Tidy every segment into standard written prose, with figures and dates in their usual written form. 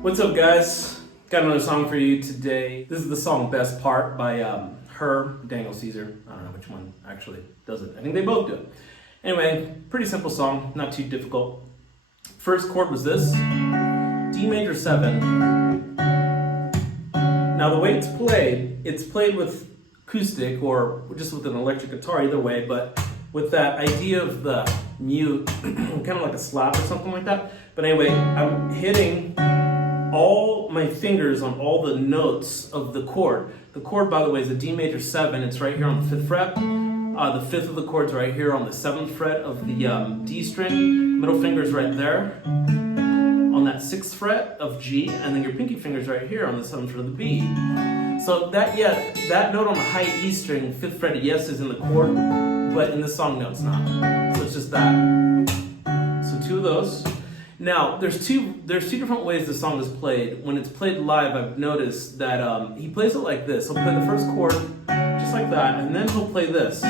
What's up, guys? Got another song for you today. This is the song Best Part by H.E.R, Daniel Caesar. I don't know which one actually does it. I think they both do it. Anyway, pretty simple song, not too difficult. First chord was this, D major 7. Now the way it's played with acoustic or just with an electric guitar, either way, but with that idea of the mute, kind of like a slap or something like that. But anyway, I'm hitting all my fingers on all the notes of the chord. The chord, by the way, is a D major 7. It's right here on the 5th fret. The 5th of the chord's right here on the 7th fret of the D string. Middle finger's right there on that 6th fret of G, and then your pinky finger's right here on the 7th fret of the B. So that note on the high E string, 5th fret, yes, is in the chord, but in this song, no, it's not. So it's just that. So two of those. Now, there's two different ways the song is played. When it's played live, I've noticed that he plays it like this. He'll play the first chord just like that, and then he'll play this,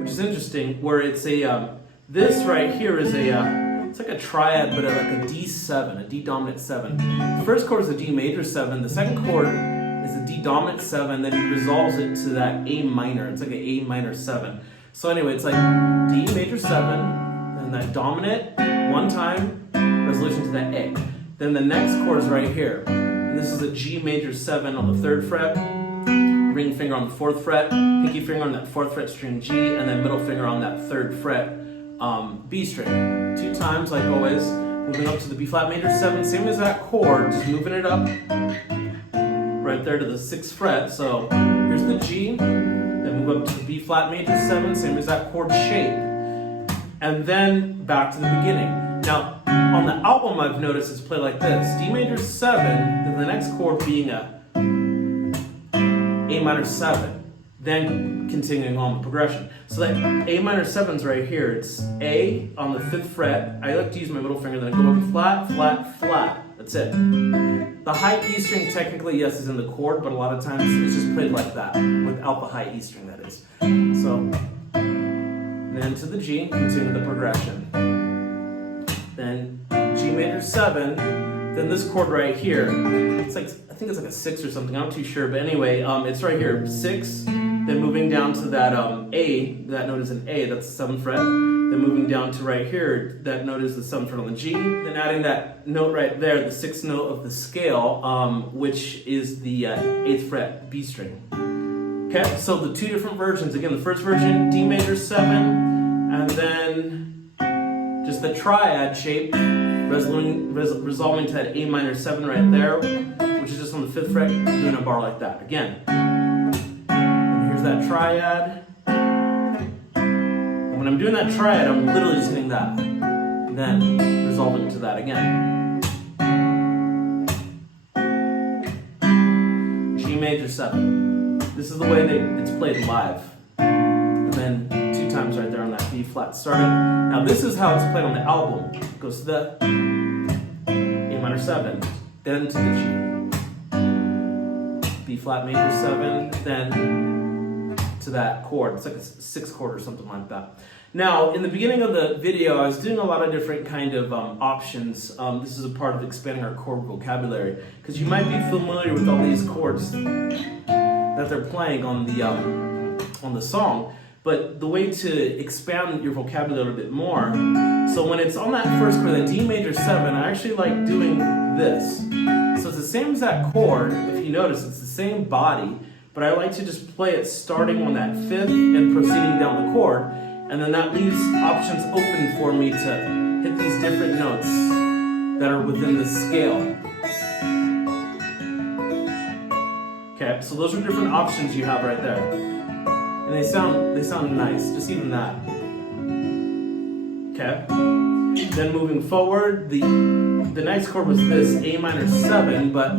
which is interesting, where it's a, this right here is it's like a triad, but like a D7, a D dominant 7. The first chord is a D major 7. The second chord is a D dominant 7, then he resolves it to that A minor. It's like an A minor 7. So anyway, it's like D major 7, and that dominant, one time, resolution to that A. Then the next chord is right here. And this is a G major 7 on the 3rd fret, ring finger on the 4th fret, pinky finger on that 4th fret string G, and then middle finger on that 3rd fret B string. 2 times, like always, moving up to the B flat major 7, same as that chord, just moving it up right there to the 6th fret. So here's the G, then move up to the B flat major 7, same as that chord shape. And then back to the beginning. Now, on the album, I've noticed it's played like this. D major 7, then the next chord being a A minor 7, then continuing on the progression. So that A minor 7's right here. It's A on the 5th fret. I like to use my middle finger, then I go up flat, flat, flat. That's it. The high E string, technically, yes, is in the chord, but a lot of times it's just played like that, without the high E string, that is. So, then to the G, continue the progression. Then G major 7, then this chord right here, it's like, I think it's like a 6 or something, I'm not too sure, but anyway, it's right here, 6, then moving down to that A, that note is an A, that's the 7th fret, then moving down to right here, that note is the 7th fret on the G, then adding that note right there, the 6th note of the scale, which is the 8th fret B string. Okay, so the 2 different versions. Again, the first version, D major 7, and then just the triad shape, resolving to that A minor 7 right there, which is just on the 5th fret, doing a bar like that. Again, and here's that triad. And when I'm doing that triad, I'm literally just hitting that, and then resolving to that again. G major 7. This is the way it's played live. And then 2 times right there on that B flat starting. Now this is how it's played on the album. It goes to the A minor 7, then to the G. B flat major 7, then to that chord. It's like a 6th chord or something like that. Now, in the beginning of the video, I was doing a lot of different kind of options. This is a part of expanding our chord vocabulary, because you might be familiar with all these chords that they're playing on the song, but the way to expand your vocabulary a little bit more. So when it's on that first chord, that D major 7, I actually like doing this. So it's the same as that chord. If you notice, it's the same body, but I like to just play it starting on that 5th and proceeding down the chord, and then that leaves options open for me to hit these different notes that are within the scale. Okay, so those are different options you have right there, and they sound nice. Just even that. Okay. Then moving forward, the next chord was this A minor 7, but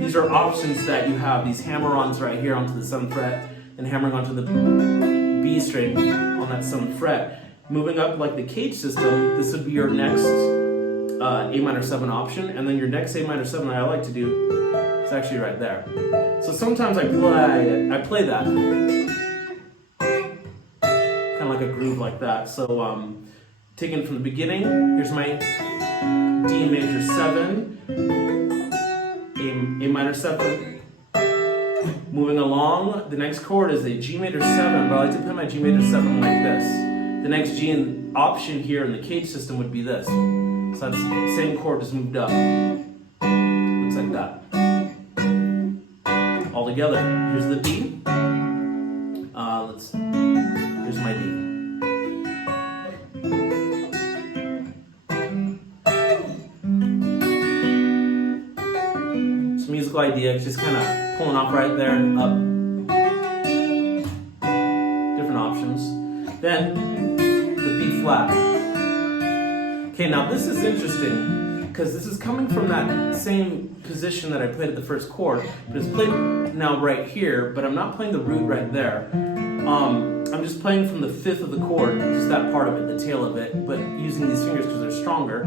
these are options that you have. These hammer-ons right here onto the 7th fret, and hammering onto the B string on that 7th fret. Moving up like the cage system, this would be your next A minor 7 option, and then your next A minor 7 that I like to do. It's actually right there. So sometimes I play that. Kind of like a groove like that. So taking it from the beginning, here's my D major 7, A minor 7. Moving along, the next chord is a G major 7, but I like to play my G major 7 like this. The next G option here in the cage system would be this. So that's the same chord, just moved up. Looks like that. All together. Here's the D. Here's my D. It's a musical idea, it's just kind of pulling off right there and up. Different options. Then the B flat. Okay, now this is interesting because this is coming from that same position that I played at the first chord, but it's played now right here, but I'm not playing the root right there. I'm just playing from the 5th of the chord, just that part of it, the tail of it, but using these fingers because they're stronger.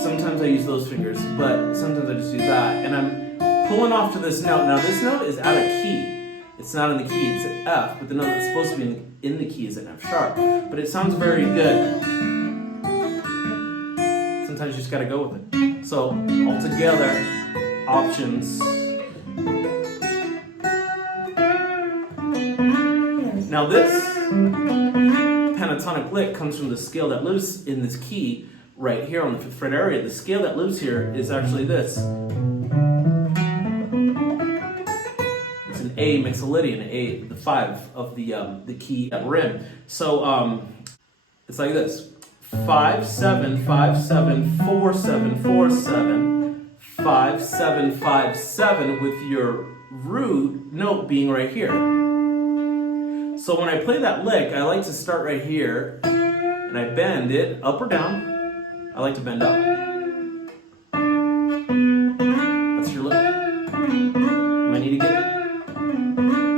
Sometimes I use those fingers, but sometimes I just do that. And I'm pulling off to this note. Now this note is out of key. It's not in the key, it's an F, but the note that's supposed to be in the key is an F sharp. But it sounds very good. Sometimes you just gotta go with it. So, all together, options. Now this pentatonic lick comes from the scale that lives in this key right here on the 5th fret area. The scale that lives here is actually this. It's an A mixolydian, A, the 5 of the key at rim. So it's like this: 5 7 5 7 4 7 4 7 5 7 5 7 with your root note being right here. So when I play that lick, I like to start right here, and I bend it up or down. I like to bend up. That's your lick. You might need to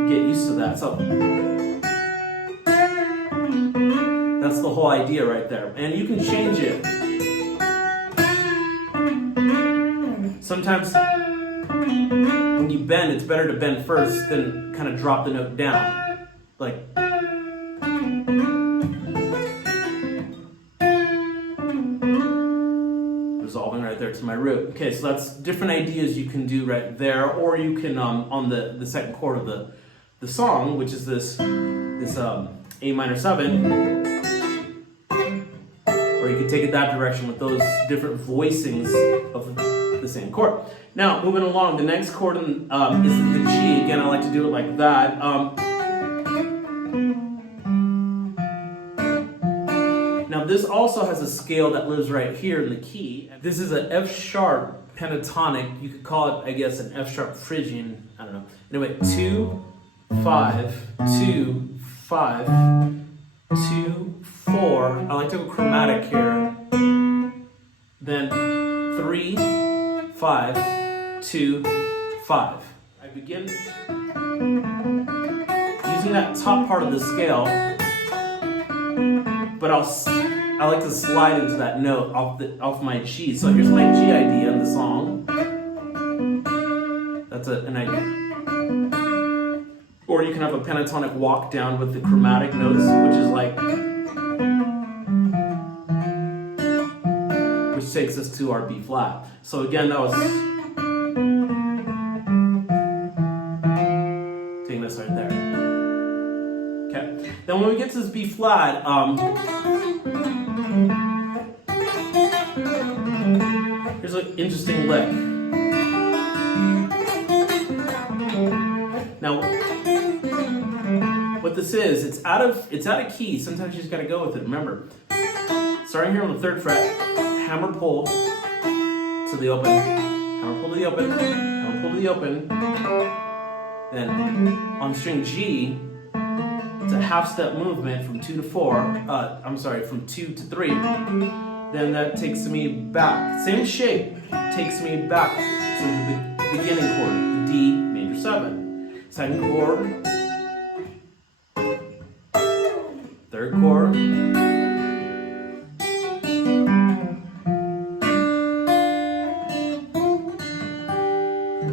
get used to that. So that's the whole idea right there. And you can change it. Sometimes when you bend, it's better to bend first than kind of drop the note down. Like, resolving right there to my root. Okay, so that's different ideas you can do right there, or you can on the second chord of the song, which is this A minor 7, or you could take it that direction with those different voicings of the same chord. Now, moving along, the next chord is the G. Again, I like to do it like that. Now this also has a scale that lives right here in the key. This is an F sharp pentatonic. You could call it, I guess, an F sharp Phrygian. I don't know. Anyway, 2 5 2 5 2 4. I like to go chromatic here. Then 3 5 2 5. I begin using that top part of the scale, but I like to slide into that note off my G. So here's my G idea in the song. That's an idea. Or you can have a pentatonic walk down with the chromatic notes, which is like, which takes us to our B flat. So again, that was taking this right there. Okay. Then when we get to this B flat, here's an interesting lick. Now, what this is, it's out of key. Sometimes you just gotta go with it. Remember, starting here on the 3rd fret, hammer pull to the open, hammer pull to the open, hammer pull to the open. Then on string G, it's a half step movement from 2 to 4. From 2 to 3. Then that takes me back. Same shape, takes me back to the beginning chord, the D major 7. Second chord, 3rd chord.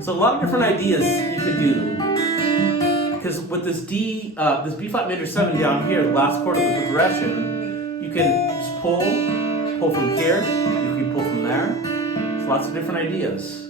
So a lot of different ideas you could do. Because with this B flat major 7 down here, the last chord of the progression, you can just pull, pull from here, you can pull from there. There's lots of different ideas.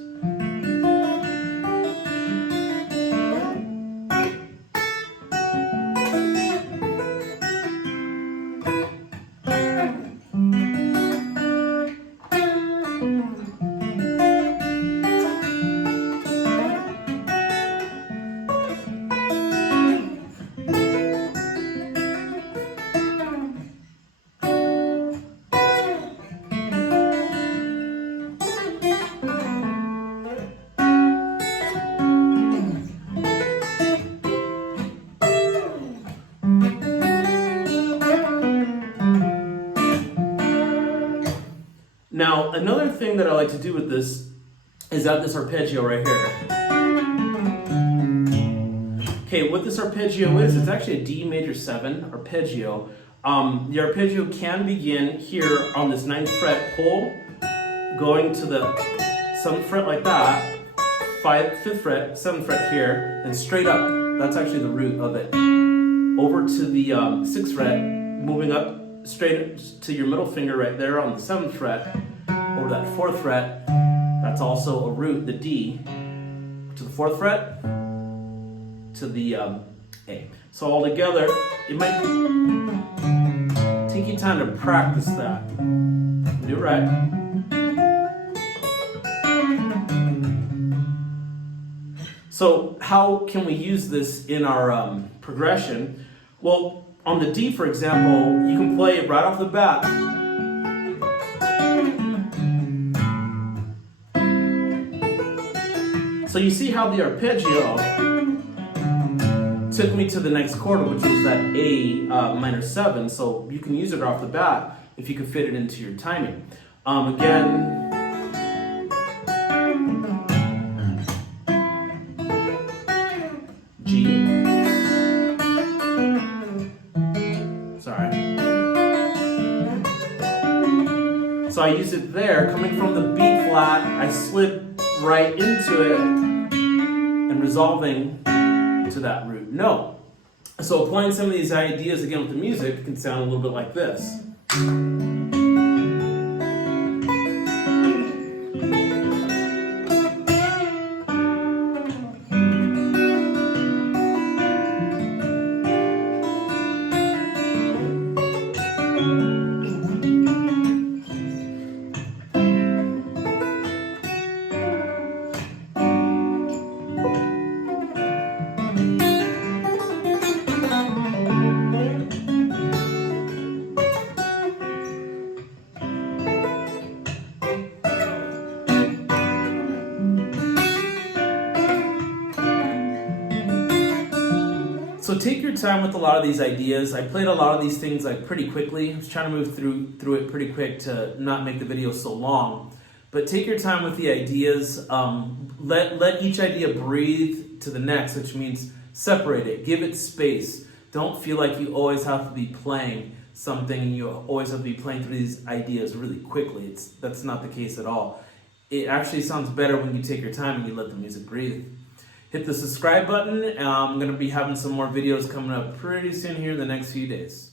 Now, another thing that I like to do with this is add this arpeggio right here. Okay, what this arpeggio is, it's actually a D major 7 arpeggio. The arpeggio can begin here on this 9th fret pull, going to the 7th fret like that, 5th fret, 7th fret here, and straight up. That's actually the root of it. Over to the 6th fret, moving up straight to your middle finger right there on the 7th fret, over that 4th fret, that's also a root, the D, to the 4th fret, to the A. So all together, it might take you time to practice that. Do it right. So how can we use this in our progression? Well, on the D, for example, you can play it right off the bat. So you see how the arpeggio took me to the next chord, which was that A minor 7. So you can use it off the bat if you can fit it into your timing. Again, G. Sorry. So I use it there, coming from the B flat, I slip right into it and resolving to that root note. So applying some of these ideas again with the music can sound a little bit like this. So take your time with a lot of these ideas. I played a lot of these things like pretty quickly. I was trying to move through it pretty quick to not make the video so long. But take your time with the ideas. Let each idea breathe to the next, which means separate it, give it space. Don't feel like you always have to be playing something and you always have to be playing through these ideas really quickly. That's not the case at all. It actually sounds better when you take your time and you let the music breathe. Hit the subscribe button. I'm going to be having some more videos coming up pretty soon here in the next few days.